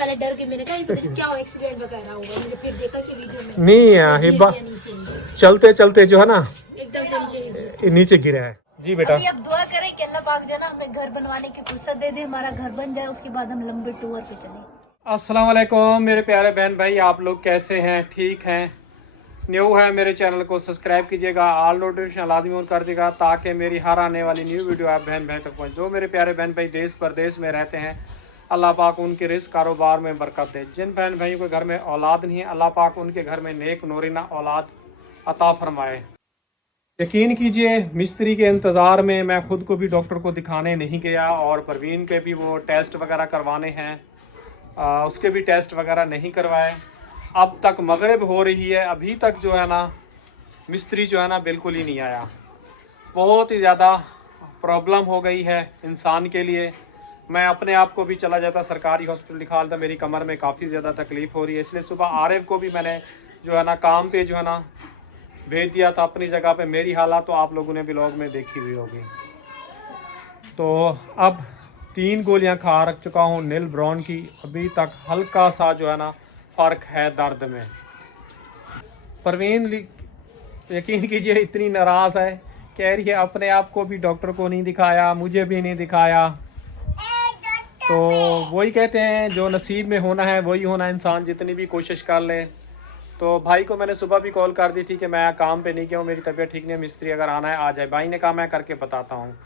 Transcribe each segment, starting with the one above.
पहले डर के मैंने कहा ये पता नहीं क्या एक्सीडेंट वगैरह होगा, मुझे फिर देखा कि वीडियो में नहीं हिब्बा चलते चलते जो है ना एकदम से नीचे गिरा है। जी बेटा अभी अब दुआ करें कि अल्लाह पाक जो है ना हमें घर बनवाने की फुर्सत दे दे, हमारा घर बन जाए, उसके बाद हम लंबे टूर पे चलें। अस्सलाम वालेकुम मेरे प्यारे बहन भाई, आप लोग कैसे हैं? ठीक हैं? न्यू है मेरे चैनल को सब्सक्राइब कीजिएगा, ऑल नोटिफिकेशन लाजमी ऑन कर देगा ताकि मेरी हर आने वाली न्यू वीडियो आप बहन भाई तक पहुँचे। जो मेरे प्यारे बहन भाई देश परदेश में रहते हैं, अल्लाह पाक उनके रिस्क कारोबार में बरकत दे। जिन बहन भाइयों के घर में औलाद नहीं है, अल्लाह पाक उनके घर में नेक नूरीना औलाद अता फरमाए। यकीन कीजिए मिस्त्री के इंतज़ार में मैं खुद को भी डॉक्टर को दिखाने नहीं गया और परवीन के भी वो टेस्ट वगैरह करवाने हैं, उसके भी टेस्ट वगैरह नहीं करवाए। अब तक मगरिब हो रही है, अभी तक जो है ना मिस्त्री जो है ना बिल्कुल ही नहीं आया। बहुत ही ज़्यादा प्रॉब्लम हो गई है इंसान के लिए। मैं अपने आप को भी चला जाता सरकारी हॉस्पिटल दिखा लेता, मेरी कमर में काफ़ी ज़्यादा तकलीफ़ हो रही है, इसलिए सुबह आरिफ को भी मैंने जो है ना काम पे जो है ना भेज दिया था अपनी जगह पे। मेरी हालत तो आप लोगों ने व्लॉग में देखी हुई होगी। तो अब 3 गोलियां खा रख चुका हूँ नील ब्राउन की, अभी तक हल्का सा जो है ना फ़र्क है दर्द में। परवीन यकीन कीजिए इतनी नाराज़ है, कह रही है अपने आप को भी डॉक्टर को नहीं दिखाया, मुझे भी नहीं दिखाया। तो वही कहते हैं जो नसीब में होना है वही होना, इंसान जितनी भी कोशिश कर ले। तो भाई को मैंने सुबह भी कॉल कर दी थी कि मैं काम पे नहीं गया हूँ, मेरी तबीयत ठीक नहीं है, मिस्त्री अगर आना है आ जाए। भाई ने कहा मैं करके बताता हूँ।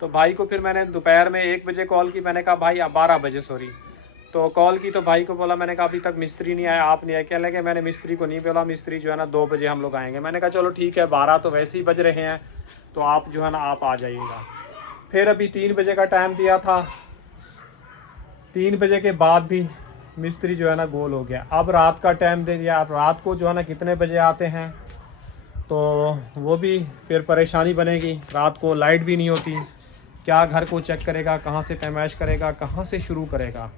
तो भाई को फिर मैंने दोपहर में 1 बजे कॉल की, मैंने कहा भाई 12 बजे सॉरी, तो कॉल की तो भाई को बोला, मैंने कहा अभी तक मिस्त्री नहीं आया, आप नहीं आए। कह लगे मैंने मिस्त्री को नहीं बोला, मिस्त्री जो है ना 2 बजे हम लोग आएंगे। मैंने कहा चलो ठीक है, 12 तो वैसे ही बज रहे हैं, तो आप जो है ना आप आ जाइएगा। फिर अभी 3 बजे का टाइम दिया था, 3 बजे के बाद भी मिस्त्री जो है ना गोल हो गया। अब रात का टाइम दे दिया, अब रात को जो है ना कितने बजे आते हैं, तो वो भी फिर परेशानी बनेगी। रात को लाइट भी नहीं होती, क्या घर को चेक करेगा, कहाँ से पैमाइश करेगा, कहाँ से शुरू करेगा।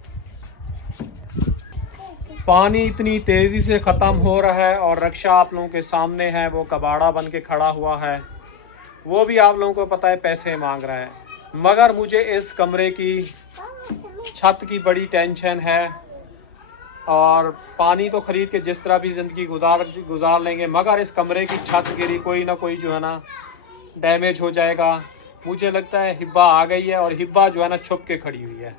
पानी इतनी तेज़ी से ख़त्म हो रहा है और रक्षा आप लोगों के सामने है, वो कबाड़ा बन के खड़ा हुआ है, वो भी आप लोगों को पता है पैसे मांग रहा है। मगर मुझे इस कमरे की छत की बड़ी टेंशन है, और पानी तो ख़रीद के जिस तरह भी ज़िंदगी गुजार लेंगे, मगर इस कमरे की छत गिरी कोई ना कोई जो है ना डैमेज हो जाएगा। मुझे लगता है हिब्बा आ गई है और हिब्बा जो है ना छुप के खड़ी हुई है।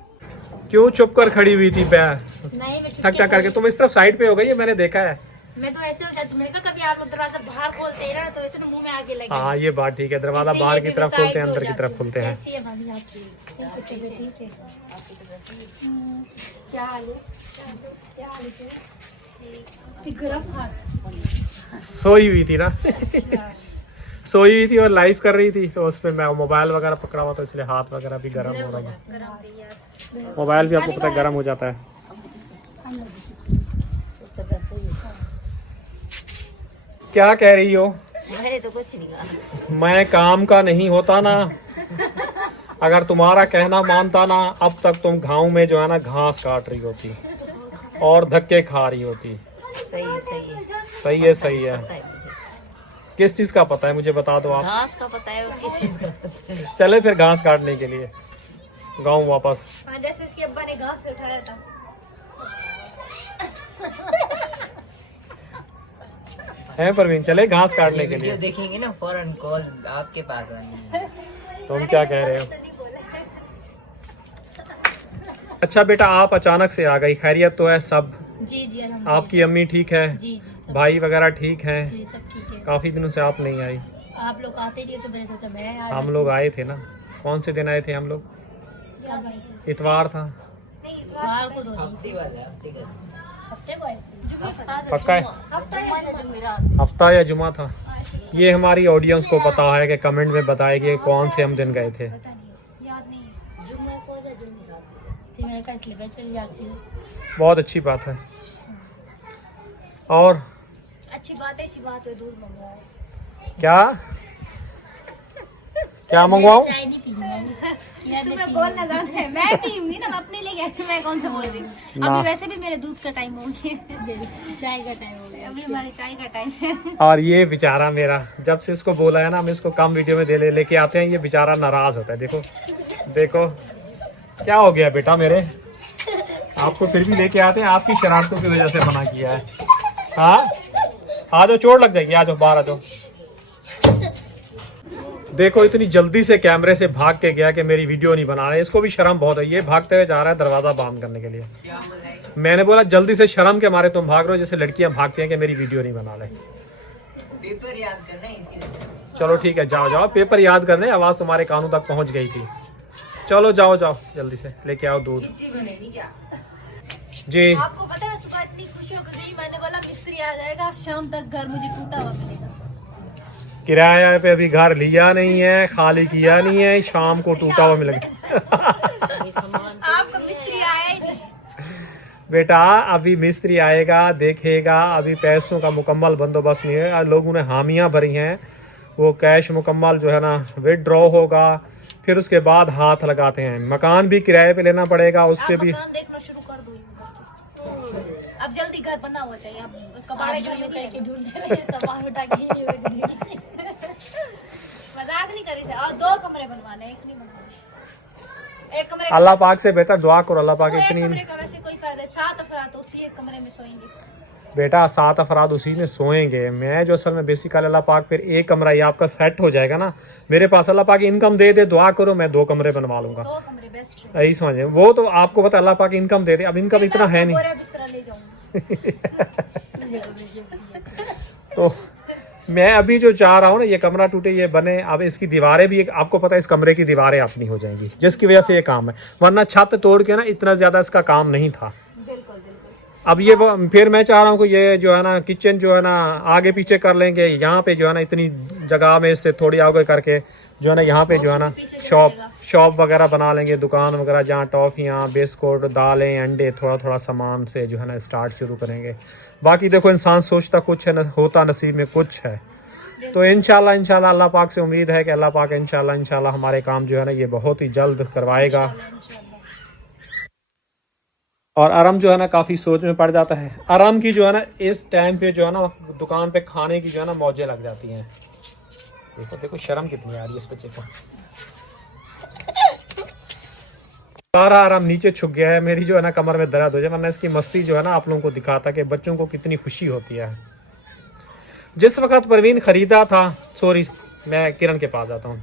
क्यों छुप कर खड़ी हुई थी? नहीं ठक ठक करके तुम इस तरफ साइड पे हो गई है, मैंने देखा है। मैं तो ऐसे हो जाती, मैंने कहा कभी आप लोग दरवाजा बाहर खोलते हैं ना तो ऐसे तो मुंह में आगे लगे। हाँ ये बात ठीक है, दरवाजा बाहर की तरफ खोलते हैं, अंदर की तरफ खोलते हैं। कैसी है भाभी आपकी? ठीक है। क्या हाल है? क्या हाल है? गरम हाथ सोई हुई थी ना सोई हुई थी और लाइव कर रही थी, तो उसमें मैं मोबाइल वगैरह पकड़ा हुआ, तो इसलिए हाथ वगैरह भी गर्म हो रहा था। मोबाइल भी आपको पता है गर्म हो जाता है। क्या कह रही हो? मैंने तो कुछ नहीं कहा। मैं काम का नहीं होता ना, अगर तुम्हारा कहना मानता ना, अब तक तुम गाँव में जो है ना घास काट रही होती और धक्के खा रही होती। सही है, सही है, सही है, सही है। पता है मुझे। किस चीज़ का पता है मुझे बता दो आप। घास का पता है और किस चीज का पता है। चले फिर घास काटने के लिए गाँव वापस। जैसे इसके अब्बा ने घास से उठाया था। है परवीन, चले घास काटने के लिए। देखेंगे ना फौरन कॉल आपके पास आनी है। तुम क्या कह रहे हो? अच्छा बेटा, आप अचानक से आ गई, खैरियत तो है सब? जी आपकी अम्मी ठीक है? जी सब भाई वगैरह ठीक है? जी सब ठीक है। काफी दिनों से आप नहीं आई। आप लोग आते रहिए तो मैंने सोचा मैं आ हम लोग आए थे ना। कौन से दिन आए थे हम लोग? इतवार था। बाहर को दो हफ्ते वाला हफ्ते का हफ्ते को आए थे। पक्का है? हफ्ता या जुमा था? ये हमारी ऑडियंस को पता है कि कमेंट में बताए कि कौन से हम दिन गए थे। याद नहीं है। जुम्मे को या जुम्मे रात को। फिर मैंने कहा इसलिए मैं चली जाती हूँ। बहुत अच्छी बात है। और अच्छी बात है, इसी बात पे दूध मंगवाओ। क्या मंगवाऊं? चाय नहीं पीनी मैंने। तुम्हें कॉल लगाना है, मैं पीऊंगी ना, मैं अपने लिए कहती हूँ, मैं कौन सा बोल रही हूँ। अभी वैसे भी मेरे दूध का टाइम हो गया, चाय का टाइम हो गया। अभी हमारे चाय का टाइम है। और ये बेचारा मेरा, जब से इसको बोला है ना हम इसको कम वीडियो में लेके आते हैं, ये बेचारा नाराज होता है। देखो देखो क्या हो गया बेटा मेरे, आपको फिर भी लेके आते हैं, आपकी शरारतों की वजह से मना किया है। हाँ आ जाओ, चोट लग जाएगी, आ जाओ बाहर आ जाओ। देखो इतनी जल्दी से कैमरे से भाग के गया कि मेरी वीडियो नहीं बना रहे। इसको भी शर्म बहुत है, ये भागते हुए जा रहा है दरवाजा बंद करने के लिए। मैंने बोला जल्दी से, शर्म के मारे तुम भाग रहे हो, जैसे लड़कियां भागती हैं कि मेरी वीडियो नहीं बना रहे। पेपर याद करना है इसीलिए। चलो ठीक है, जाओ जाओ, पेपर याद करने, आवाज तुम्हारे कानों तक पहुंच गई थी। चलो जाओ जाओ, जल्दी से लेके आओ दूध। जी आपको पता है सुबह इतनी खुशी हो गई, मैंने बोला मिस्त्री आ जाएगा, शाम तक घर मुझे टूटा हुआ मिलेगा। किराया पे अभी घर लिया नहीं है, खाली किया नहीं है, शाम को टूटा हुआ मिलेगा। आपका मिस्त्री आया ही नहीं। बेटा अभी मिस्त्री आएगा, देखेगा, अभी पैसों का मुकम्मल बंदोबस्त नहीं है। लोगों ने हामियां भरी हैं, वो कैश मुकम्मल जो है ना विदड्रॉ होगा, फिर उसके बाद हाथ लगाते हैं। मकान भी किराए पे लेना पड़ेगा, उसके भी मकान देखना शुरू कर दो। अब जल्दी घर बनना हुआ चाहिए। अब कबाड़े जो करके ढूंढ रहे हैं, सामान उठा के मजाक नहीं करी से। और 2 कमरे बनवाने, एक नहीं बनवाने। एक कमरे अल्लाह पाक से बेहतर दुआ करो, अल्लाह पाक इतनी। एक कमरे का वैसे कोई फायदा, 7 अफराद तो उसी एक कमरे में सोएंगे। बेटा 7 अफराद उसी में सोएंगे। मैं जो असल में बेसिकली अल्लाह पाक फिर एक कमरा ये आपका सेट हो जाएगा ना। मेरे पास अल्लाह पाक इनकम दे दे, दुआ करो, मैं 2 कमरे बनवा लूंगा। 2 कमरे बेस्ट है। यही समझे, वो तो आपको पता अल्लाह पाक इनकम दे दे, अब इनकम इतना है नहीं। पूरा बिस्तरा ले जाऊंगी। तो मैं अभी जो चाह रहा हूँ ना, ये कमरा टूटे, ये बने। अब इसकी दीवारें भी, आपको पता है इस कमरे की दीवारें अपनी हो जाएंगी, जिसकी वजह से ये काम है, वरना छत तोड़ के ना इतना ज्यादा इसका काम नहीं था। बिल्कुल। अब ये वो फिर मैं चाह रहा हूँ कि ये जो है ना किचन जो है ना आगे पीछे कर लेंगे, यहाँ पे जो है ना इतनी जगह में इससे थोड़ी आगे करके जो है ना यहाँ पे जो है ना शॉप वगैरह बना लेंगे, दुकान वगैरह, जहाँ टॉफियाँ, बिस्कुट, दालें, अंडे, थोड़ा थोड़ा सामान से जो है ना स्टार्ट शुरू करेंगे। बाकी देखो इंसान सोचता कुछ है, होता नसीब में कुछ है। तो इंशाल्लाह अल्लाह पाक से उम्मीद है कि अल्लाह पाक इंशाल्लाह हमारे काम जो है ना ये बहुत ही जल्द करवाएगा। और आराम जो है ना काफ़ी सोच में पड़ जाता है। आराम की जो है ना इस टाइम पे जो है ना दुकान पे खाने की जो है ना मौजें लग जाती हैं। देखो देखो शर्म कितनी आ रही है इस बच्चे को। सारा आराम नीचे छुप गया है, मेरी जो है ना कमर में दर्द हो जाए, वरना इसकी मस्ती जो है ना आप लोगों को दिखाता कि बच्चों को कितनी खुशी होती है। जिस वक्त परवीन खरीदा था, सॉरी मैं किरण के पास जाता हूँ।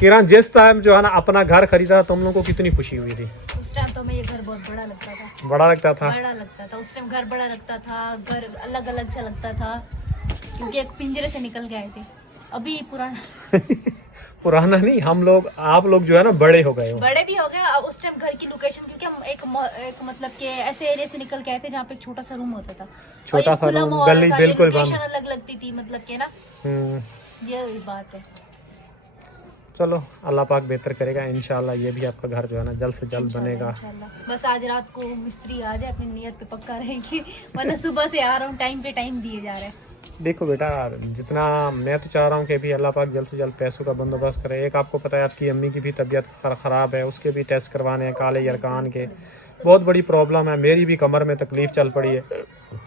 किरण जिस टाइम जो है ना अपना घर खरीदा, तुम लोगों को कितनी खुशी हुई थी? उस टाइम तो मैं ये घर बहुत बड़ा लगता था। बड़ा लगता था? बड़ा लगता था उस टाइम, घर बड़ा लगता था, घर अलग अलग सा लगता था, क्योंकि एक पिंजरे से निकल गए थे। अभी पुराना पुराना नहीं, हम लोग, आप लोग जो है ना बड़े हो गए हो। बड़े भी हो गए। अब उस टाइम घर की लोकेशन, क्योंकि हम एक मतलब के ऐसे एरिया से निकल के आए थे जहाँ पे एक छोटा सा रूम होता था, छोटा सा रूम, गली बिल्कुल बंद, अलग लगती थी, मतलब के ना ये बात है। चलो अल्लाह पाक बेहतर करेगा इंशाल्लाह। ये भी आपका घर जो है ना जल्द से जल्द बनेगा। बस आज रात को मिस्त्री आ जाए, अपनी नियत पे पक्का रहेगी, वरना सुबह से आ रहा हूँ, टाइम पे टाइम दिए जा रहे हैं। देखो बेटा, जितना मैं तो चाह रहा हूँ कि भी अल्लाह पाक जल्द से जल्द पैसों का बंदोबस्त करे। एक आपको पता है आपकी अम्मी की भी तबीयत ख़राब है, उसके भी टेस्ट करवाने हैं, काले यरकान के, बहुत बड़ी प्रॉब्लम है। मेरी भी कमर में तकलीफ चल पड़ी है,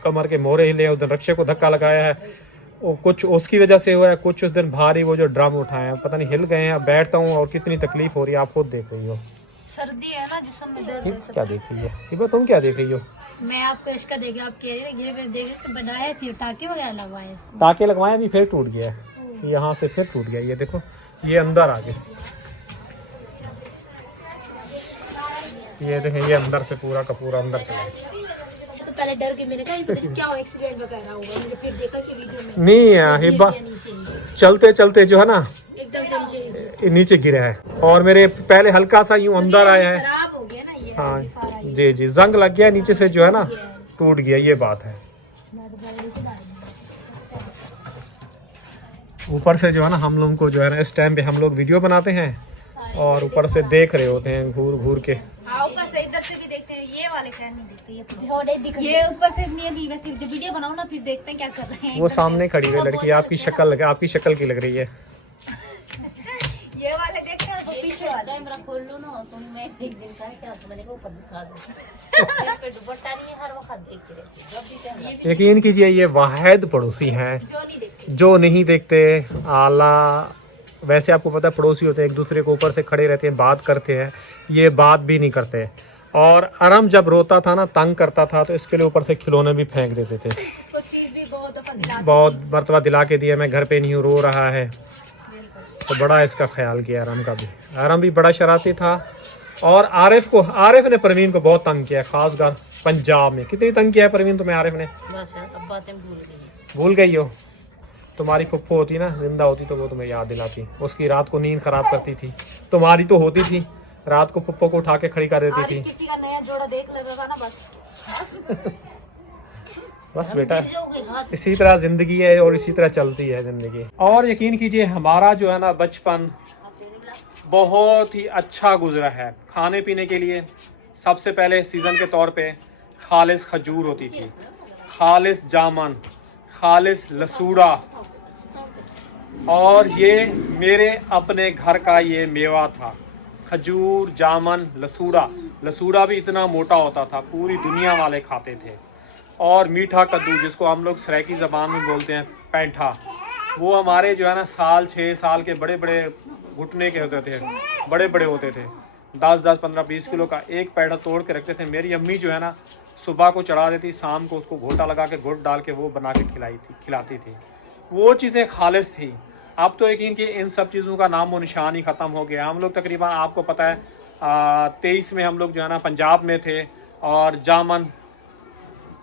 कमर के मोरे हिले, उधर रक्षे को धक्का लगाया है, वो कुछ उसकी वजह से हुआ है, कुछ उस दिन भारी वो जो ड्रम उठाए हैं पता नहीं हिल गए हैं। बैठता हूँ और कितनी तकलीफ हो रही है, आप खुद देख रही हो। सर्दी है ना, जिसम में दर्द है। क्या देख रही हो तुम, क्या देख रही हो? मैं आपको इसका देखा, आप कह रहे थे देखे तो बनाया, फिर टाके वगैरह लगवाए इसको। टाके लगवाए, अभी फिर टूट गया है, यहाँ से फिर टूट गया। ये देखो, ये अंदर आ गया, ये देखें, ये अंदर से पूरा का पूरा अंदर चला गया। तो पहले डर के मैंने कहा क्या एक्सीडेंट वगैरह होगा, मुझे फिर देखा कि वीडियो में नहीं हिब्बा चलते चलते जो है ना एकदम से नीचे गिरा है, और मेरे पहले हल्का सा यूं अंदर आया है। खराब हो गया ना ये। हाँ जी जी, जंग लग गया नीचे से जो है ना, टूट गया, ये बात है। ऊपर से जो है ना हम लोगों को जो है ना इस टाइम पे हम लोग वीडियो बनाते हैं और ऊपर से देख रहे होते हैं घूर घूर के। ऊपर से इधर से भी देखते हैं, ये वाले खैर नहीं देखते, ये ऊपर से नहीं। अभी वैसे जब वीडियो बनाओ ना फिर देखते हैं क्या कर रहे हैं। वो सामने खड़ी हुई लड़की आपकी शक्ल की लग रही है। ये वाले देखते हैं, वो पीछे वाले। कैमरा खोल लो ना, तो मैं एक दिन का क्या तो मैंने को ऊपर दिखा दो। पे दुपट्टा नहीं हर वक्त देखते रहते। यकीन कीजिए ये वाहिद पड़ोसी हैं जो नहीं देखते। आला वैसे आपको पता है पड़ोसी होते हैं एक दूसरे को ऊपर से खड़े रहते हैं, बात करते हैं, ये बात भी नहीं करते। और अरम जब रोता था ना, तंग करता था, तो इसके लिए ऊपर से खिलौने भी फेंक देते थे। इसको चीज भी बहुत दफा दिलाती बहुत मरतबा दिला के दिया, मैं घर पे नहीं हूँ, रो रहा है। बिल्कुल। तो बड़ा इसका ख्याल किया अरम का भी। अरम भी बड़ा शरारती था। और आरिफ ने परवीन को बहुत तंग किया, खासकर पंजाब में। कितनी तंग किया है परवीन तुम्हें आरिफ ने? बस अब बातें भूल गई। भूल गई हो? तुम्हारी फुफ्फो होती ना, जिंदा होती, तो वो तुम्हें याद दिलाती। उसकी रात को नींद खराब करती थी। तुम्हारी तो होती थी, रात को फुफ्फो को उठा के खड़ी कर देती थी। किसी का नया जोड़ा देख लेता था ना, बस बस बेटा, गिर जाओगे हाथ। इसी तरह जिंदगी है और इसी तरह चलती है जिंदगी। और यकीन कीजिए, हमारा जो है ना बचपन बहुत ही अच्छा गुजरा है। खाने पीने के लिए सबसे पहले सीज़न के तौर पे खालिस खजूर होती थी, खालिस जामन, खालिस लसूड़ा। और ये मेरे अपने घर का ये मेवा था, खजूर, जामन, लसूड़ा। लसूड़ा भी इतना मोटा होता था, पूरी दुनिया वाले खाते थे। और मीठा कद्दू, जिसको हम लोग सराइकी ज़बान में बोलते हैं पैंठा, वो हमारे जो है ना 6 साल के बड़े बड़े घुटने के होते थे, बड़े बड़े होते थे। 10, 15, 20 किलो का एक पैठा तोड़ के रखते थे। मेरी अम्मी जो है ना सुबह को चढ़ा देती, शाम को उसको घोटा लगा के गुड़ डाल के वो बना के खिलाती थी। वो चीज़ें खालिस थी। अब तो यकीन कि इन सब चीज़ों का नामो निशान ही ख़त्म हो गया। हम लोग तकरीबन, आपको पता है, 23 में हम लोग जो है ना पंजाब में थे और जामन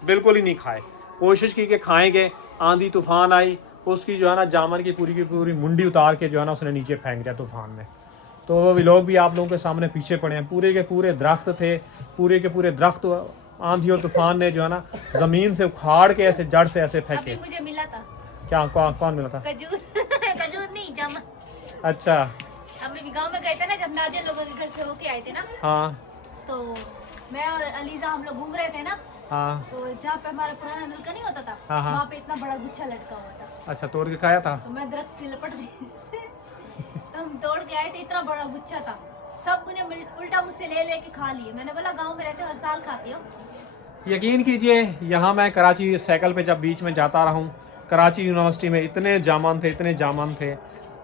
बिल्कुल ही नहीं खाए। कोशिश की कि खाएंगे, आंधी तूफान आई, उसकी जो है ना जामन की पूरी मुंडी उतार के जो है ना उसने नीचे फेंक दिया तूफान में। तो वो लोग भी आप लोगों के सामने पीछे पड़े हैं। पूरे के पूरे दरख्त थे, पूरे के पूरे दरख्त आंधी और तूफान ने जो है ना ज़मीन से उखाड़ के ऐसे जड़ से ऐसे फेंके। अभी मुझे मिला था। क्या? कौन मिला था? खजूर खजूर नहीं, जामुन। अच्छा, हम भी गांव में गए थे ना, जब नादिया लोगों के घर से होके आए थे ना, हाँ तो मैं और अलीजा हम लोग घूम रहे थे ना, हाँ। तो जहाँ पे हमारा पुराना नलका नहीं होता था, हाँ, हाँ। वहाँ पे इतना बड़ा गुच्छा लटका हुआ था। अच्छा, तोड़ के खाया था? तो मैं दरख्त से लपट गई तो हम तोड़ के आए थे, इतना बड़ा गुच्छा था। सब ने उल्टा मुझसे ले के खा लिए। मैंने बोला गांव में रहते हो, हर साल खाती हो। यकीन कीजिए, यहाँ मैं कराची साइकिल पे जब बीच में जाता रहा हूँ, कराची यूनिवर्सिटी में इतने जामन थे,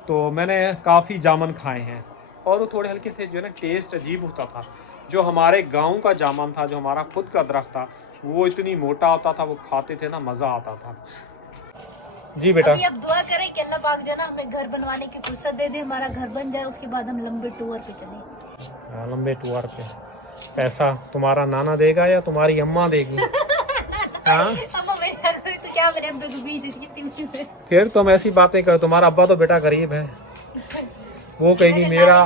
तो मैंने काफ़ी जामन खाए हैं। और वो थोड़े हल्के से जो है ना टेस्ट अजीब होता था। जो हमारे गांव का जामन था, जो हमारा खुद का दरख्त था, वो इतनी मोटा होता था, वो खाते थे ना, मज़ा आता था। जी बेटा, अभी अब दुआ करें कि अल्लाह पाक जो ना हमें घर बनवाने की फुर्सत दे दे, हमारा घर बन जाए, उसके बाद हम लंबे टूर पे चलें। लंबे टूर पे पैसा तुम्हारा नाना देगा या तुम्हारी अम्मा देगी? हाँ, अम्मा मेरे तो क्या, मेरे अब्बे को बीच कितनी। फिर तुम ऐसी बातें करो। तुम्हारा अब्बा तो बेटा गरीब है, वो कहेगी मेरा,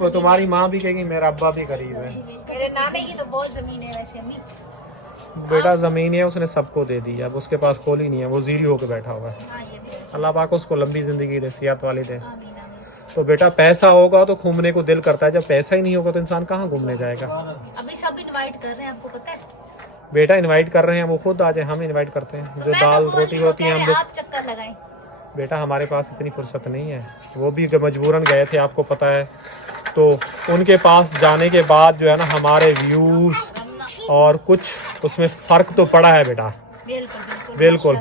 वो तुम्हारी माँ भी कहेगी मेरा अब्बा भी गरीब है। मेरे नाने की तो बहुत जमीन है वैसे अम्मी। बेटा ज़मीन है, उसने सबको दे दी, अब उसके पास कोली नहीं है, वो जीरी होकर बैठा हुआ है। हाँ, ये तो है। अल्लाह पाक उसको लंबी ज़िंदगी दे, सेहत वाली दे। आमीन, आमीन। तो बेटा, पैसा होगा तो घूमने को दिल करता है, जब पैसा ही नहीं होगा तो इंसान कहाँ घूमने जाएगा? अभी सब इनवाइट कर रहे हैं, आपको पता है। बेटा इनवाइट कर रहे हैं, वो खुद आ जाए, हम इनवाइट करते हैं। जो मैं तो दाल बोल रोटी रही हूँ, होती है कह हम रहे लोग, आप चक्कर लगाएं। बेटा हमारे पास इतनी फुर्सत नहीं है। वो भी मजबूरन गए थे, आपको पता है। तो उनके पास जाने के बाद जो है ना हमारे व्यूज़ और कुछ उसमें फ़र्क तो पड़ा है बेटा। बिल्कुल,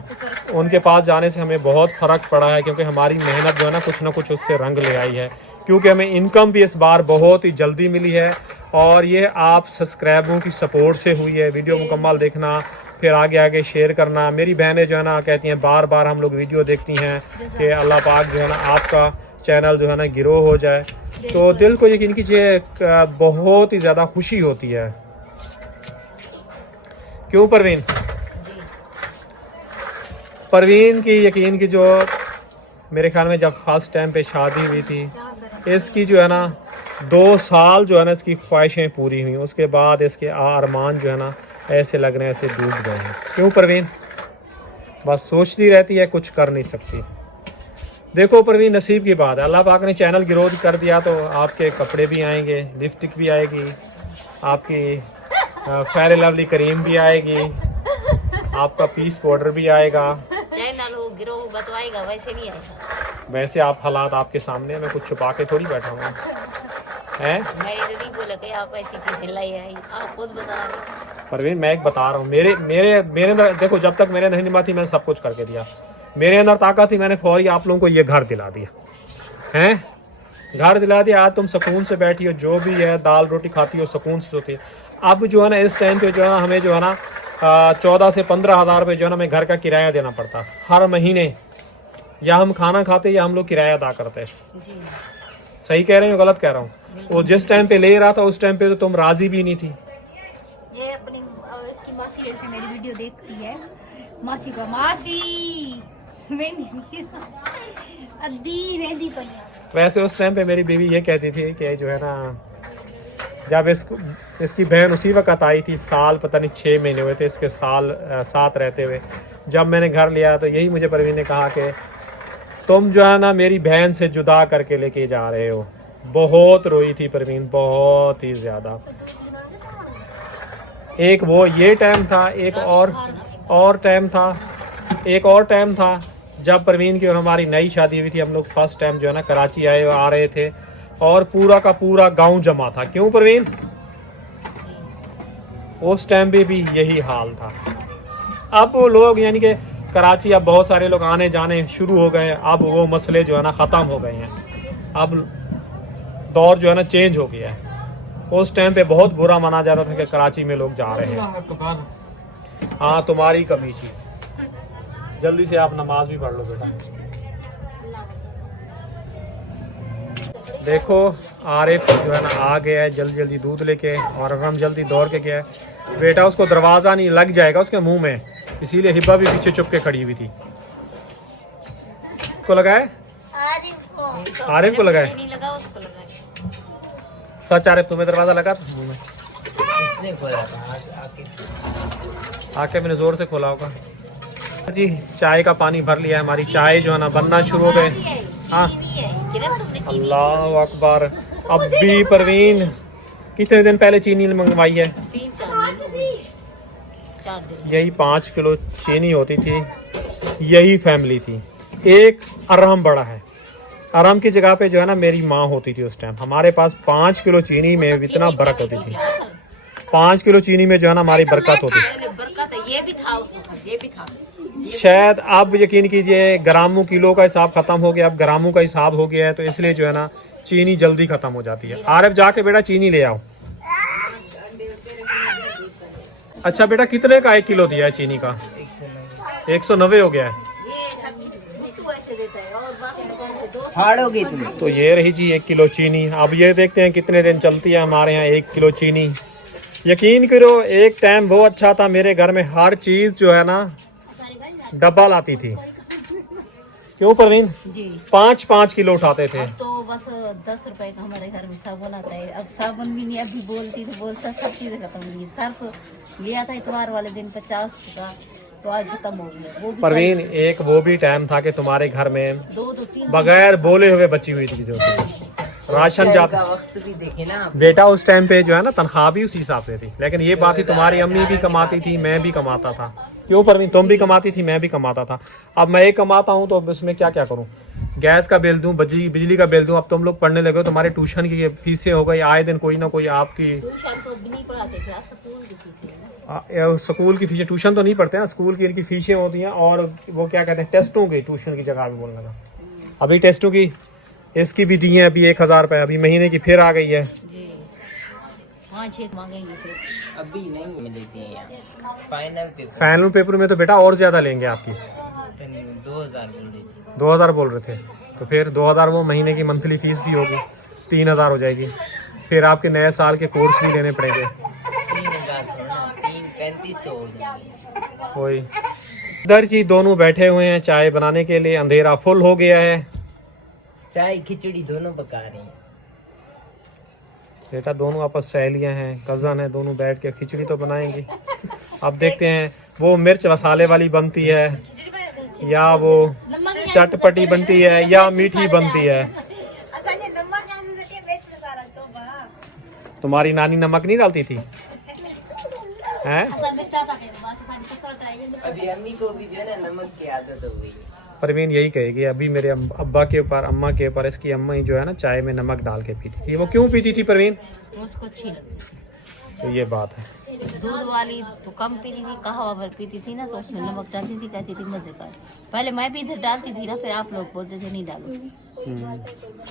उनके पास जाने से हमें बहुत फ़र्क पड़ा है, क्योंकि हमारी मेहनत जो है ना कुछ उससे रंग ले आई है। क्योंकि हमें इनकम भी इस बार बहुत ही जल्दी मिली है, और ये आप सब्सक्राइबरों की सपोर्ट से हुई है। वीडियो मुकम्मल देखना, फिर आगे शेयर करना। मेरी बहनें जो है ना कहती हैं, बार बार हम लोग वीडियो देखती हैं कि अल्लाह पाक जो है ना आपका चैनल जो है ना ग्रो हो जाए। तो दिल को यकीन कीजिए बहुत ही ज़्यादा खुशी होती है। क्यों परवीन? परवीन की यकीन की जो मेरे ख्याल में जब फर्स्ट टाइम पे शादी हुई थी, इसकी जो है ना 2 साल जो है ना इसकी ख्वाहिशें पूरी हुई। उसके बाद इसके अरमान जो है ना ऐसे लग रहे हैं ऐसे डूब गए हैं। क्यों परवीन? बस सोचती रहती है, कुछ कर नहीं सकती। देखो परवीन, नसीब की बात है, अल्लाह पाक ने चैनल ग्रोथ कर दिया तो आपके कपड़े भी आएंगे, लिपस्टिक भी आएगी, आपकी फेयर लवली क्रीम भी आएगी, आपका पीस पाउडर भी आएगा। चैनल हो गिरो होगा तो आएगा, वैसे नहीं आएगा। वैसे आप हालात आपके सामने, मैं कुछ छुपा के थोड़ी बैठा हूँ। हैं? मैंने तो नहीं बोला कि आप ऐसी चीजें लाई आई, आप खुद बता रहे। परवीन मैं एक बता रहा हूँ, मेरे अंदर देखो, जब तक मेरे अंदर हिम्मत थी मैंने सब कुछ करके दिया। मेरे अंदर ताकत थी, मैंने फौरी आप लोगों को ये घर दिला दिया हैं, घर दिला दिया। आज तुम सुकून से बैठी हो, जो भी है दाल रोटी खाती हो सुकून से होती है। अब जो है ना इस टाइम पे जो है ना हमें जो है ना 14 से 15 हज़ार रुपये जो है ना हमें घर का किराया देना पड़ता हर महीने। या हम खाना खाते या हम लोग किराया अदा करते। जी सही कह रहे हो गलत कह रहा हूँ? वो जिस टाइम पे ले रहा था उस टाइम पे तो तुम राजी भी नहीं थी। ये अपनी इसकी मासी ऐसे मेरी वीडियो देखती है। मासी का मासी मेहंदी अद्दी मेहंदी पनिया। वैसे उस टाइम पे मेरी बीवी ये कहती थी कि जो है ना जब इसकी बहन उसी वक्त आई थी, साल पता नहीं 6 महीने हुए थे इसके साल साथ रहते हुए, जब मैंने घर लिया तो यही मुझे परवीन ने कहा कि तुम जो है ना मेरी बहन से जुदा करके लेके जा रहे हो। बहुत रोई थी परवीन, बहुत ही ज़्यादा। एक वो ये टाइम था, एक और टाइम था, एक और टाइम था जब परवीन की और हमारी नई शादी हुई थी। हम लोग फर्स्ट टाइम जो है ना कराची आ रहे थे और पूरा का पूरा गांव जमा था। क्यों परवीन? उस टाइम पे भी यही हाल था। अब वो लोग यानी कि कराची अब बहुत सारे लोग आने जाने शुरू हो गए। अब वो मसले जो है ना ख़त्म हो गए हैं। अब दौर जो है ना चेंज हो गया है। उस टाइम पे बहुत बुरा माना जाता था कि कराची में लोग जा रहे हैं। हाँ तुम्हारी कमी थी। जल्दी से आप नमाज भी पढ़ लो बेटा। देखो आरिफ जो है ना आ गया है जल्दी जल्दी दूध लेके, और हम जल्दी दौड़ के गया है। बेटा उसको दरवाज़ा नहीं लग जाएगा उसके मुंह में, इसीलिए हिब्बा भी पीछे चुप के खड़ी हुई थी। को लगाए आरिफ को लगाए। नहीं लगा उसको लगा। सच आरिफ तुम्हें दरवाज़ा लगा था मुंह में? किसने खोला था? आके मैंने ज़ोर से खोला होगा। जी चाय का पानी भर लिया है। हमारी चाय जो है ना बनना शुरू हो गए। हाँ अल्लाह अकबर। अब भी परवीन कितने दिन पहले चीनी मंगवाई है? 4 दिन। यही 5 किलो चीनी होती थी। यही फैमिली थी। एक अरहम बड़ा है। अरहम की जगह पे जो है ना मेरी माँ होती थी उस टाइम। हमारे पास 5 किलो चीनी में इतना बरकत होती थी। 5 किलो चीनी में जो है ना हमारी बरकत होती थी। बरकत है। ये भी था उसमें, ये भी था। शायद अब यकीन कीजिए ग्रामों किलो का हिसाब खत्म हो गया, अब ग्रामों का हिसाब हो गया है, तो इसलिए जो है ना चीनी जल्दी खत्म हो जाती है। आरिफ जाके बेटा चीनी ले आओ। अच्छा बेटा कितने का 1 किलो दिया है चीनी का? 190 हो गया है। ये सब मिठू ऐसे देता है और बाकी दुकान पे 2 फाड़ोगे तुम? तो ये रही जी 1 किलो चीनी। अब ये देखते हैं कितने दिन चलती है हमारे यहाँ 1 किलो चीनी। यकीन करो एक टाइम वो अच्छा था, मेरे घर में हर चीज़ जो है ना डब्बा लाती थी। क्यों परवीन? जी 5-5 किलो उठाते थे। अब तो बस 10 रुपए का हमारे घर में साबुन आता है। अब साबुन भी नहीं, अभी बोलती तो बोलता सब चीजें खत्म हो गई। सर्फ लिया था इतवार वाले दिन 50 का, तो आज खत्म हो गया। वो भी परवीन एक वो भी टाइम था कि तुम्हारे घर में 2-3 बगैर बोले हुए बची हुई थी जो राशन जाता। वक्त भी देखे ना आप। बेटा उस टाइम पे जो है ना तनख्वाह भी उसी हिसाब से थी। लेकिन ये बात ही तुम्हारी अम्मी भी कमाती थी, मैं भी कमाता था। क्यों परवीन? तुम भी कमाती थी, मैं भी कमाता था। अब मैं एक कमाता हूँ तो अब इसमें क्या क्या करूँ? गैस का बिल दूँ, बिजली का बिल दूँ। अब तुम लोग पढ़ने लगे हो, तुम्हारे ट्यूशन की फीसें हो गई। आए दिन कोई ना कोई आपकी ट्यूशन तो भी नहीं पढ़ाते थे, स्कूल की फीस है ना। स्कूल की फीसें, ट्यूशन तो नहीं पढ़ते हैं, स्कूल की इनकी फीसें होती हैं। और वो क्या कहते हैं टेस्टों की, ट्यूशन की जगह भी बोलने लगा। अभी टेस्टों की इसकी भी दी है अभी 1000 रुपये, अभी महीने की फिर आ गई है जी। 5-6 मांगेंगे फिर। अभी नहीं मिलेगी यहाँ। फाइनल पेपर में तो बेटा और ज्यादा लेंगे आपकी। 2000 बोल रही थी। 2000 बोल रहे थे, तो फिर 2000 वो महीने की मंथली फीस भी होगी, 3000 हो जाएगी। फिर आपके नए साल के कोर्स भी लेने पड़ेंगे। 3000 थोड़ा, 3500 हो जाएगी। कोई इधर जी दोनों बैठे हुए हैं चाय बनाने के लिए। अंधेरा फुल हो गया है। चाय खिचड़ी दोनों पका रही हैं। बेटा दोनों आपस सहेलियां हैं, कज़न है, दोनों बैठ के खिचड़ी तो बनाएंगी। अब देखते हैं वो मिर्च मसाले वाली बनती है या वो चटपटी बनती है या मीठी बनती है। तुम्हारी नानी नमक नहीं डालती थी हैं? अभी अम्मी को भी जो है ना नमक की आदत हो गई है। परवीन यही कहेगी अभी मेरे अब्बा के ऊपर, अम्मा के ऊपर इसकी अम्मा ही जो है ना चाय में नमक डाल के पीती थी। वो क्यों पीती थी परवीन? उसको अच्छी लगती। तो ये बात है। दूध वाली तो कम पीती थी, कहवा भर पीती थी ना, तो उसमें नमक डालती थी, कहती थी मजे का। पहले मैं भी इधर डालती थी ना, फिर आप लोग बोलते थे नहीं डालो।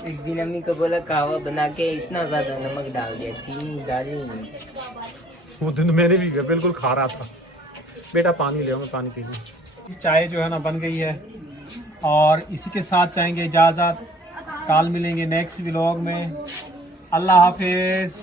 एक दिन अम्मी को बोला कहवा बना के इतना ज्यादा नमक डाल दिया, चीनी डाली नहीं। वो दिन मैंने भी बिल्कुल खा रहा था। बेटा पानी ले आओ, मैं पानी पी लूँ। चाय जो है ना बन गई है और इसी के साथ चाहेंगे इजाज़त। कल मिलेंगे नेक्स्ट व्लॉग में। अल्लाह हाफिज़।